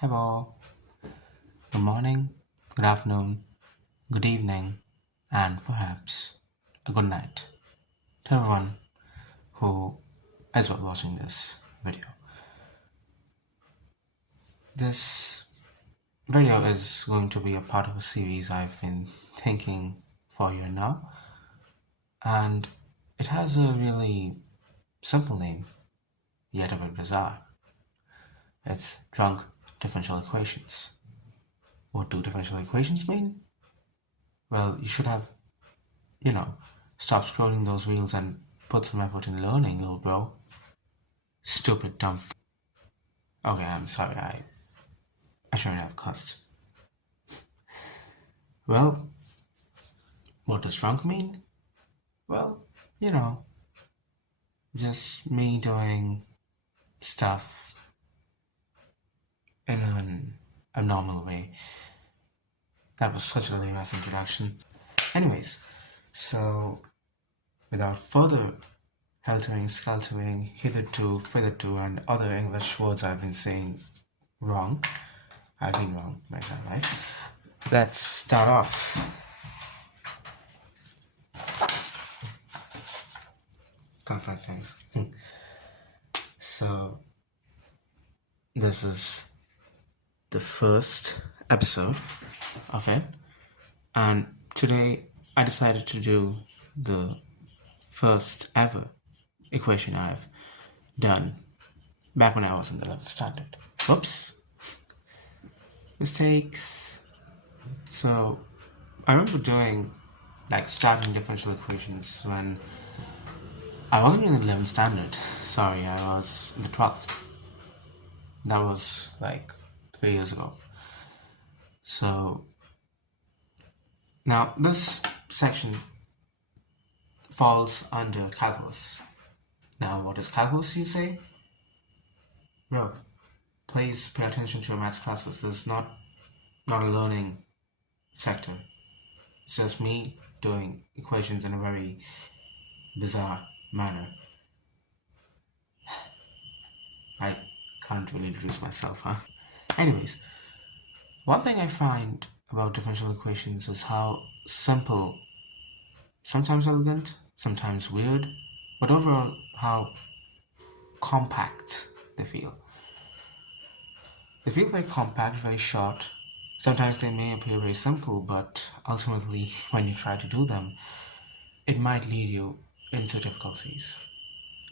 Hello, good morning, good afternoon, good evening, and perhaps a good night to everyone who is watching this video. This video is going to be a part of a series I've been thinking for a year now, and it has a really simple name, yet a bit bizarre. It's drunk differential equations. What do differential equations mean? Well, you should have you know, stop scrolling those reels and put some effort in learning, little bro. Stupid, dumb. Okay, I'm sorry. I shouldn't have cussed. Well, what does drunk mean? Well, you know, just me doing stuff in an abnormal way. That was such a lame ass introduction. Anyways, so without further heltering, skeltering, hitherto, and other English words I've been saying wrong, I've been wrong my entire life. Let's start off. Conflict things. So, this is the first episode of it, and today I decided to do the first ever equation I've done back when I was in the 11th standard. Whoops. Mistakes. So, I remember doing starting differential equations when I wasn't in the 11th standard. Sorry, I was in the 12th. That was 3 years ago. So, now this section falls under calculus. Now, what is calculus, you say? Bro, please pay attention to your maths classes. This is not a learning sector. It's just me doing equations in a very bizarre manner. I can't really introduce myself, huh? Anyways, one thing I find about differential equations is how simple, sometimes elegant, sometimes weird, but overall how compact they feel. They feel very compact, very short. Sometimes they may appear very simple, but ultimately, when you try to do them, it might lead you into difficulties.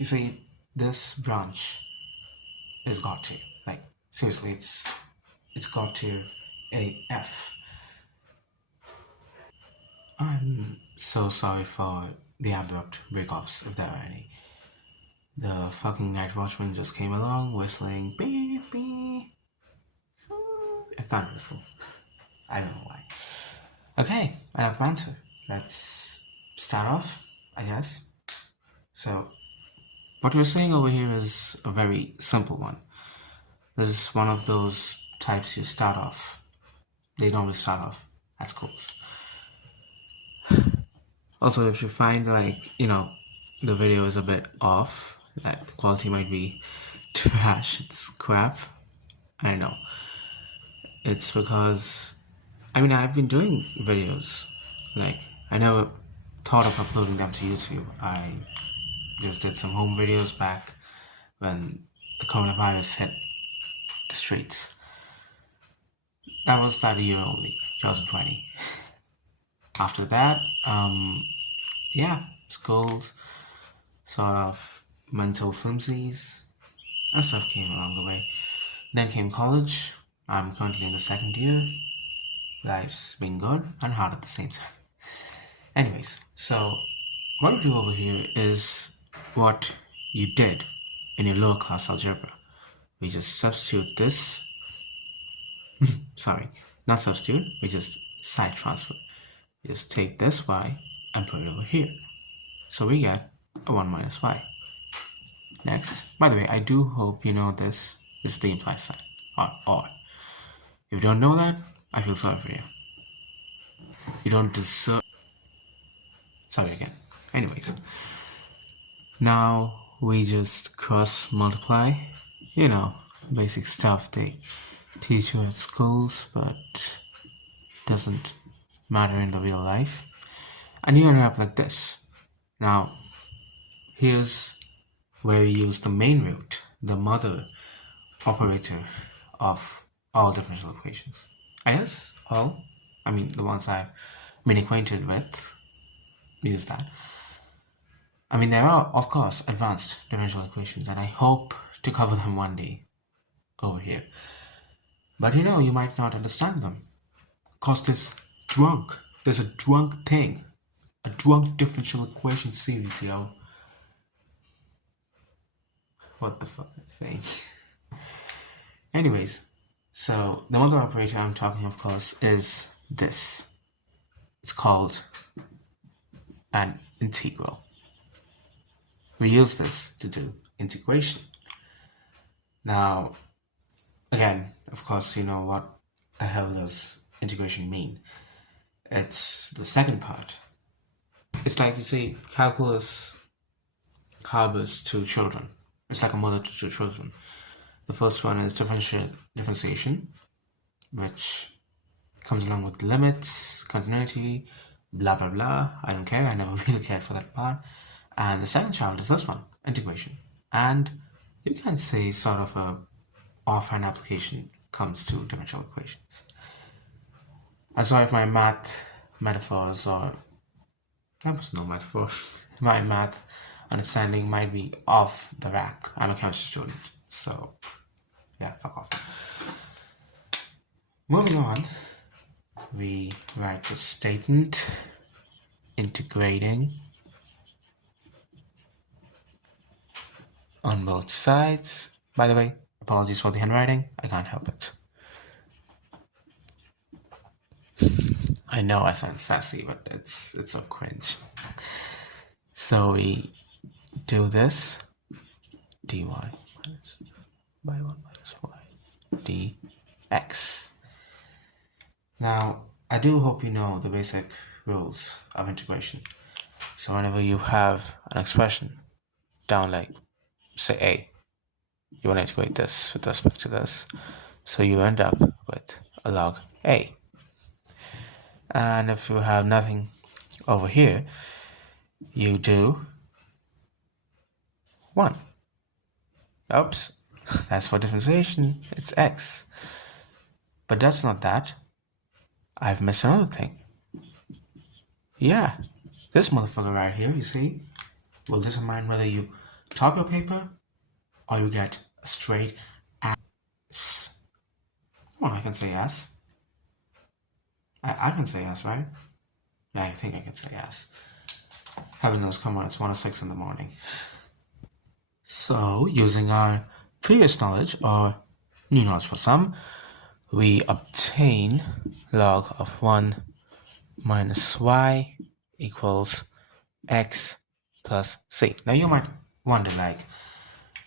You see, this branch is God tier. Seriously, it's God tier AF. I'm so sorry for the abrupt breakoffs, if there are any. The fucking night watchman just came along, whistling beep beep. I can't whistle. I don't know why. Okay, enough banter. Let's start off, I guess. So, what we're seeing over here is a very simple one. This is one of those types you start off. They normally start off at schools. Also, if you find the video is a bit off, the quality might be trash, it's crap, I know. It's because, I've been doing videos. I never thought of uploading them to YouTube. I just did some home videos back when the coronavirus hit the streets. That was that year only, 2020. After that, schools, sort of mental flimsies, and stuff came along the way. Then came college. I'm currently in the second year. Life's been good and hard at the same time. Anyways, so what we do over here is what you did in your lower class algebra. We just substitute this. Sorry, not substitute. We just side transfer. We just take this y and put it over here. So we get a 1 minus y. Next, by the way, I do hope you know this is the implied sign, or odd. If you don't know that, I feel sorry for you. You don't deserve... Sorry again. Anyways, now we just cross multiply. Basic stuff they teach you at schools, but doesn't matter in the real life. And you end up like this. Now, here's where we use the main root, the mother operator of all differential equations. I guess all, I mean, the ones I've been acquainted with use that. I mean, there are, of course, advanced differential equations, and I hope to cover them one day over here. But you might not understand them. Because there's a drunk thing, a drunk differential equation series, yo. What the fuck am I saying? Anyways, so the mother operator I'm talking, of course, is this. It's called an integral. We use this to do integration. Now, again, of course, you know what the hell does integration mean? It's the second part. It's like, you see, calculus harbors two children. It's like a mother to two children. The first one is differentiation, which comes along with limits, continuity, blah blah blah. I don't care, I never really cared for that part. And the second child is this one, integration. And you can say sort of a offhand application comes to differential equations. I'm sorry if my math metaphors or that was no metaphor. My math understanding might be off the rack. I'm a chemistry student, so yeah, fuck off. Moving on, we write the statement integrating on both sides. By the way, apologies for the handwriting, I can't help it. I know I sound sassy, but it's so cringe. So we do this dy minus by 1 minus y dx. Now, I do hope you know the basic rules of integration. So whenever you have an expression down like, say a, you want to integrate this with respect to this. So you end up with a log a. And if you have nothing over here, you do 1. Oops, that's for differentiation, it's x. But that's not that. I've missed another thing. Yeah, this motherfucker right here, you see, will determine whether you top your paper or you get a straight S. Well, I can say S. I can say S, right? Yeah, I think I can say S. Heaven knows, come on, it's 1:06 in the morning. So, using our previous knowledge, or new knowledge for some, we obtain log of 1 minus y equals x plus c. Now you might wonder, like,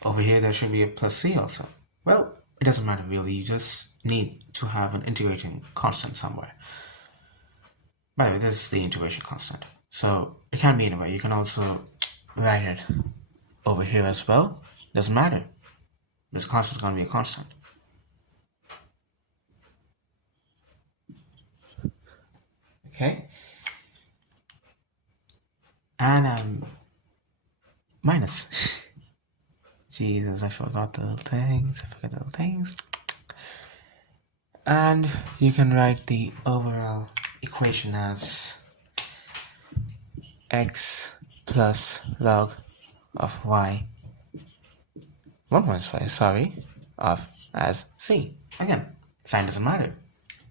over here there should be a plus c also. Well, it doesn't matter really, you just need to have an integrating constant somewhere. By the way, this is the integration constant. So it can be anywhere. You can also write it over here as well. Doesn't matter. This constant is going to be a constant. Okay? And minus. Jesus, I forgot the little things. And you can write the overall equation as x plus log of y 1 minus y, sorry, of as c. Again, sign doesn't matter.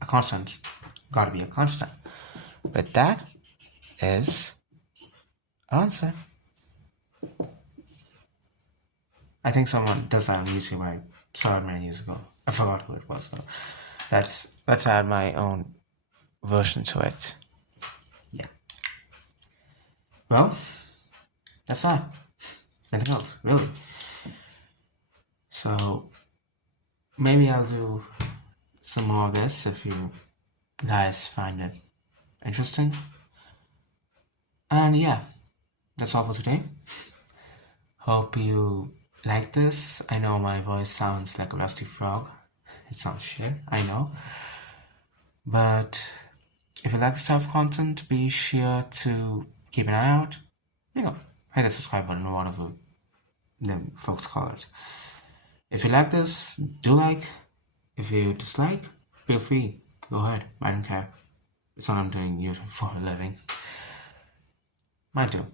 A constant gotta be a constant. But that is answer. I think someone does that on YouTube. I saw it many years ago. I forgot who it was though. Let's add my own version to it. Yeah. Well, that's that. Nothing else, really. So maybe I'll do some more of this if you guys find it interesting. And yeah, that's all for today. Hope you like this. I know my voice sounds like a rusty frog. It's not shit, I know. But if you like this type of content, be sure to keep an eye out. Hit the subscribe button or whatever the folks call it. If you like this, do like. If you dislike, feel free. Go ahead. I don't care. It's not I'm doing YouTube for a living. Mine too.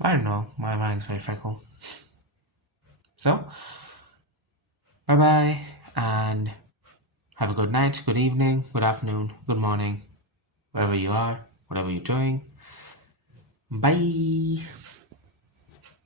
I don't know. My mind's very fickle. So, bye bye, and have a good night, good evening, good afternoon, good morning, wherever you are, whatever you're doing. Bye.